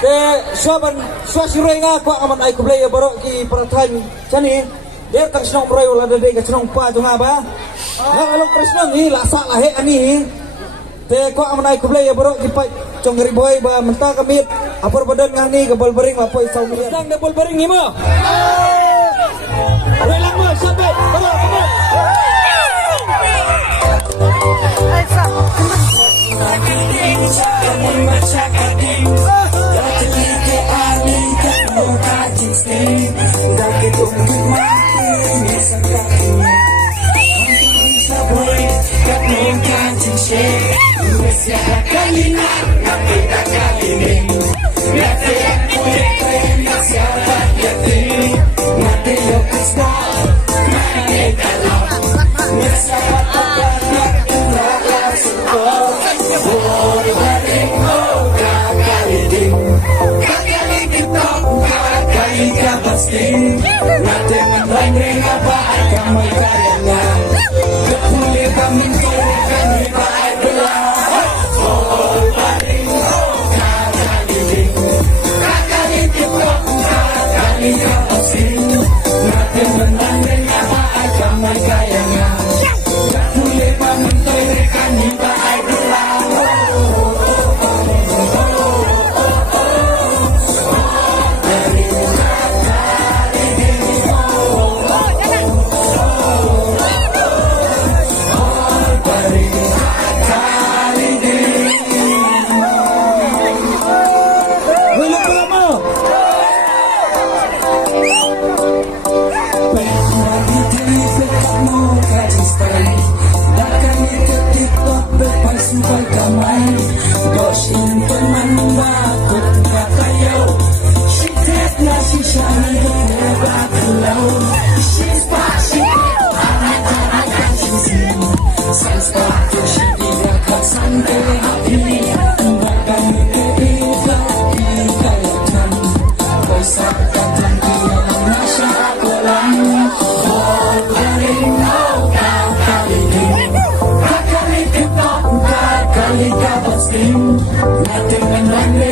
Suasirai nga ko aman ay kublay baro ki prathan chani der tang snong roy wala de ka snong pa tunga ba na along presno ni lasa lahe ani te ko aman ay kublay baro ki pa chongri boy ba menta kamit apor badan ngani ke bolbering lapoy saw mi sang de bolbering ni mo roy lang mo sampai baro Nothing